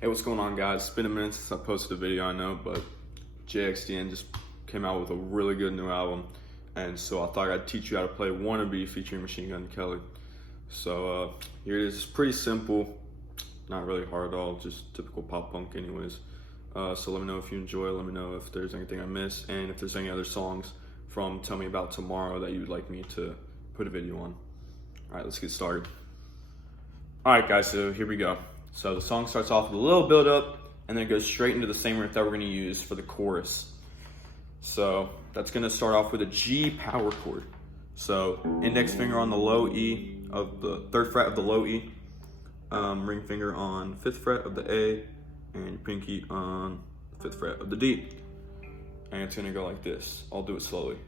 Hey, what's going on, guys? It's been a minute since I posted a video, I know, but Jxdn just came out with a really good new album, and so I thought I'd teach you how to play Wannabe featuring Machine Gun Kelly. So here it is. It's pretty simple, not really hard at all, just typical pop punk anyways. So let me know if you enjoy, let me know if there's anything I missed, and if there's any other songs from Tell Me About Tomorrow that you'd like me to put a video on. Alright, let's get started. Alright guys, so here we go. So the song starts off with a little build up and then it goes straight into the same riff that we're going to use for the chorus. So that's going to start off with a G power chord. So index finger on the low E of the 3rd fret of the low E, ring finger on 5th fret of the A, and your pinky on the 5th fret of the D. And it's going to go like this. I'll do it slowly.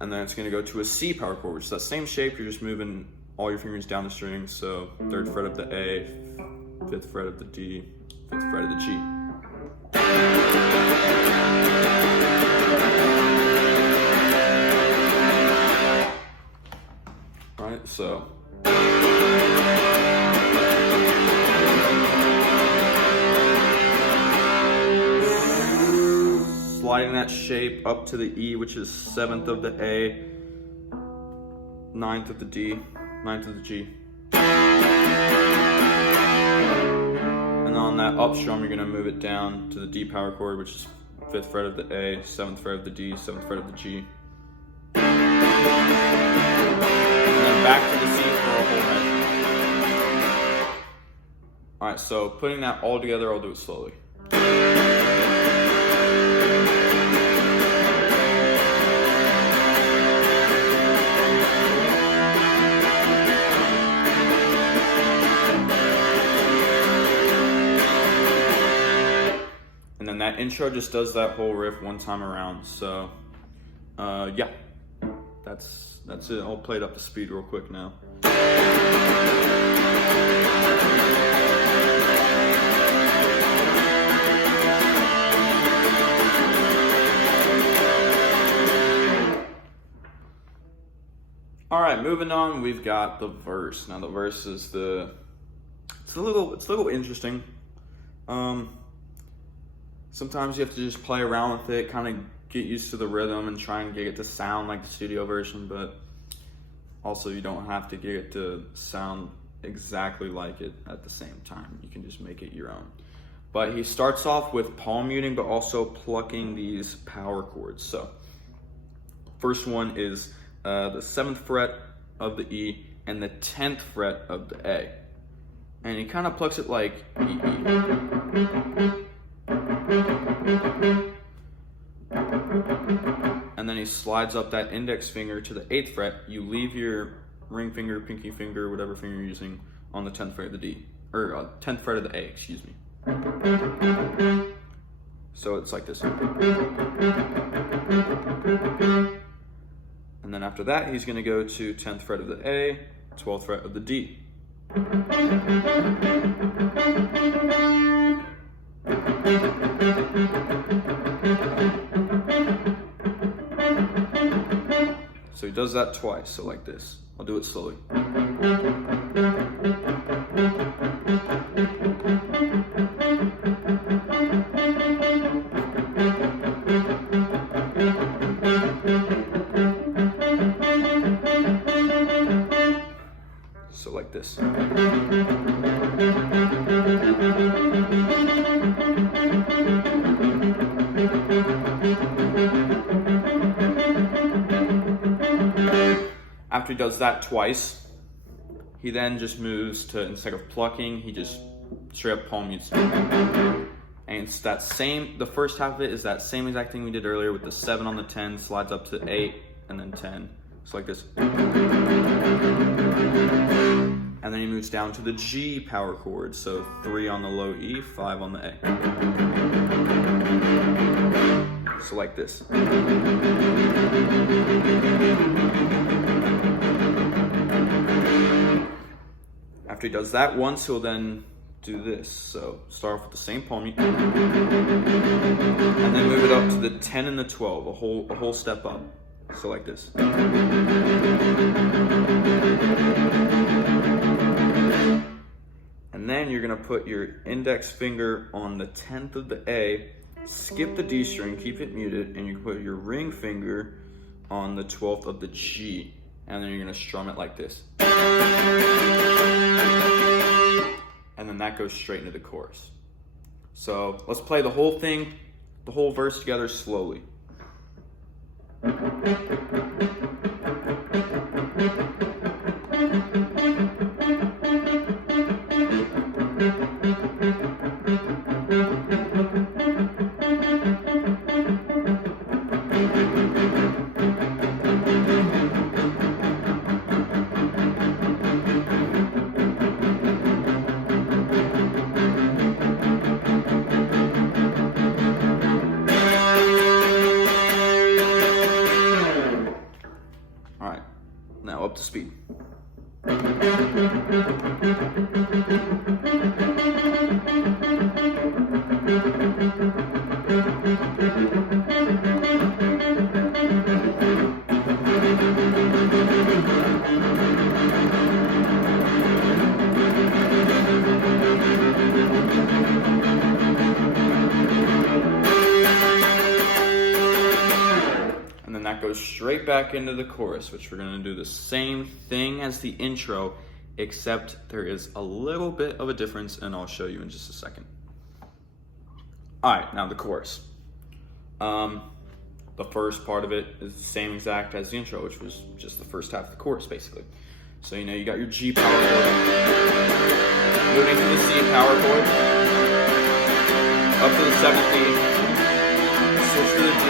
And then it's going to go to a C power chord, which is that same shape. You're just moving all your fingers down the string. So 3rd fret of the A, 5th fret of the D, 5th fret of the G. All right, so. Sliding that shape up to the E, which is 7th of the A, 9th of the D, 9th of the G. And on that up strum, you're going to move it down to the D power chord, which is 5th fret of the A, 7th fret of the D, 7th fret of the G. And then back to the C for a whole head. Alright, so putting that all together, I'll do it slowly. And then that intro just does that whole riff one time around. So yeah, that's it. I'll play it up to speed real quick now. All right, moving on, we've got the verse. Now the verse is it's a little interesting. Sometimes you have to just play around with it, kind of get used to the rhythm and try and get it to sound like the studio version, but also you don't have to get it to sound exactly like it at the same time. You can just make it your own. But he starts off with palm muting, but also plucking these power chords. So first one is the 7th fret of the E and the 10th fret of the A. And he kind of plucks it like E, E. And then he slides up that index finger to the 8th fret. You leave your ring finger, pinky finger, whatever finger you're using, on the 10th fret of the D, or 10th fret of the A, excuse me. So it's like this. And then after that, he's going to go to 10th fret of the A, 12th fret of the D. So he does that twice, so like this. I'll do it slowly. So like this. After he does that twice, he then just moves to, instead of plucking, he just straight up palm mutes. And it's that same, the first half of it is that same exact thing we did earlier with the 7 on the 10, slides up to 8, and then 10. It's like this. And then he moves down to the G power chord. So 3 on the low E, 5 on the A. So like this. After he does that once, he'll then do this. So start off with the same palm mute, and then move it up to the 10 and the 12, a whole step up. So like this. And then you're gonna put your index finger on the 10th of the A, skip the D string, keep it muted, and you can put your ring finger on the 12th of the G, and then you're gonna strum it like this. And then that goes straight into the chorus. So let's play the whole thing, the whole verse together slowly. All right, now up to speed. And then that goes straight back into the chorus, which we're gonna do the same thing as the intro, except there is a little bit of a difference, and I'll show you in just a second. All right, now the chorus. The first part of it is the same exact as the intro, which was just the first half of the chorus, basically. So you know you got your G power chord, moving to the C power chord, up to the 7th D, switch to the D,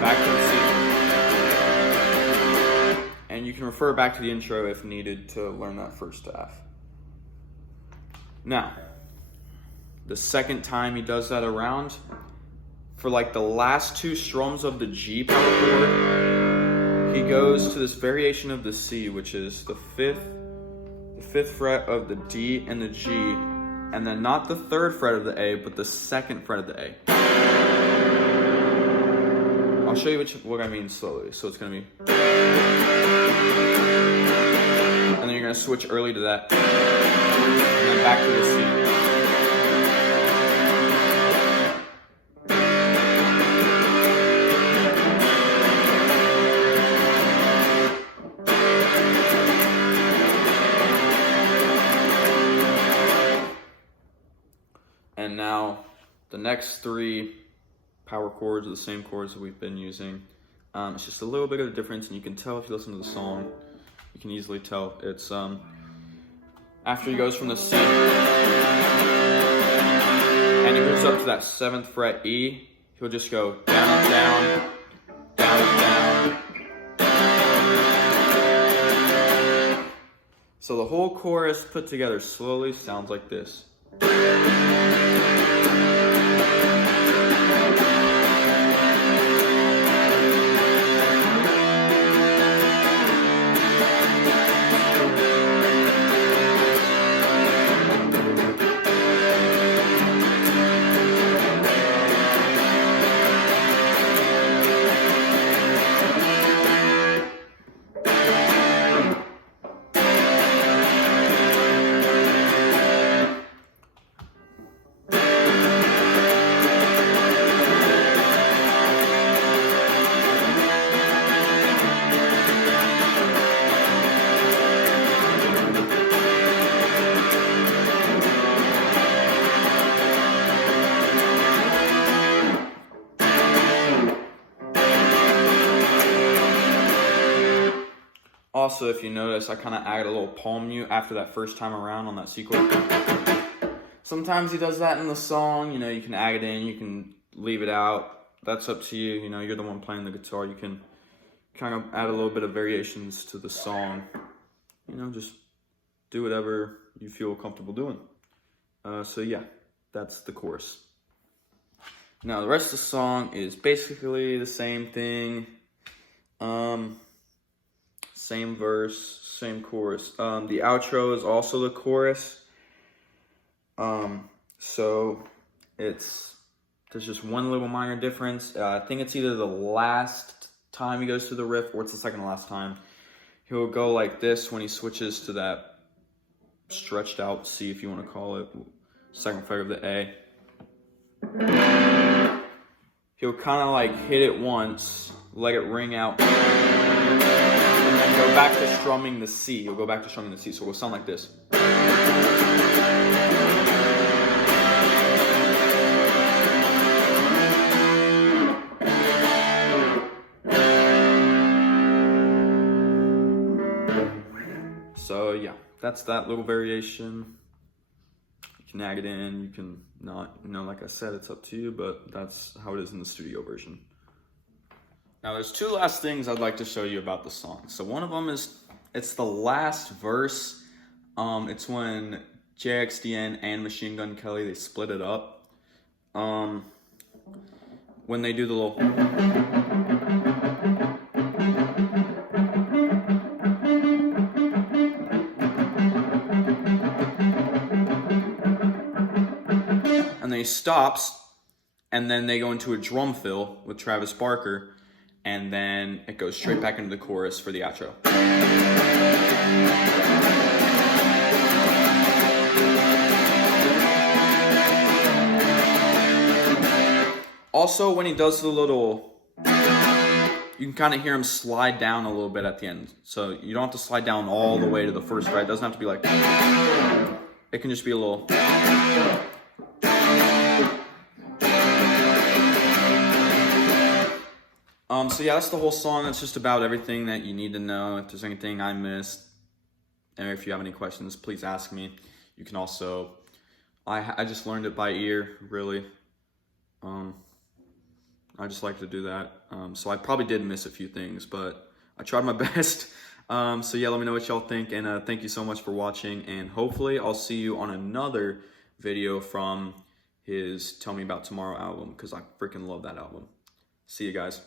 back to the C. And you can refer back to the intro if needed to learn that first half. Now, the second time he does that around, for like the last 2 strums of the G power chord, he goes to this variation of the C, which is the 5th fret of the D and the G, and then not the 3rd fret of the A, but the 2nd fret of the A. I'll show you what I mean slowly. So it's gonna be, and then you're gonna switch early to that, and then back to the C. And now the next 3 power chords are the same chords that we've been using. It's just a little bit of a difference, and you can tell if you listen to the song. You can easily tell. It's after he goes from the C and he moves up to that 7th fret E, he'll just go down, down, down, down. So the whole chorus put together slowly sounds like this. Also, if you notice, I kind of added a little palm mute after that first time around on that C chord. Sometimes he does that in the song, you know, you can add it in, you can leave it out. That's up to you, you know, you're the one playing the guitar. You can kind of add a little bit of variations to the song. You know, just do whatever you feel comfortable doing. So yeah, that's the chorus. Now, the rest of the song is basically the same thing. Same verse, same chorus. The outro is also the chorus. So there's just one little minor difference. I think it's either the last time he goes to the riff or it's the second to last time. He'll go like this when he switches to that stretched out C, if you want to call it, second fret of the A. He'll kind of like hit it once, let it ring out, and then go back to strumming the C. He'll go back to strumming the C, so it'll sound like this. So yeah, that's that little variation. You can add it in, you can not, like I said, it's up to you, but that's how it is in the studio version. Now there's two last things I'd like to show you about the song. So one of them is, it's the last verse. It's when Jxdn and Machine Gun Kelly, they split it up. When they do the little... and then he stops, and then they go into a drum fill with Travis Barker, and then it goes straight back into the chorus for the outro. Also, when he does the little, you can kind of hear him slide down a little bit at the end. So you don't have to slide down all the way to the first fret. It doesn't have to be like, it can just be a little. So yeah, that's the whole song. That's just about everything that you need to know. If there's anything I missed, and if you have any questions, please ask me. You can also, I just learned it by ear, really. I just like to do that. So I probably did miss a few things, but I tried my best. So yeah, let me know what y'all think, and thank you so much for watching, and hopefully I'll see you on another video from his Tell Me About Tomorrow album, because I freaking love that album. See you guys.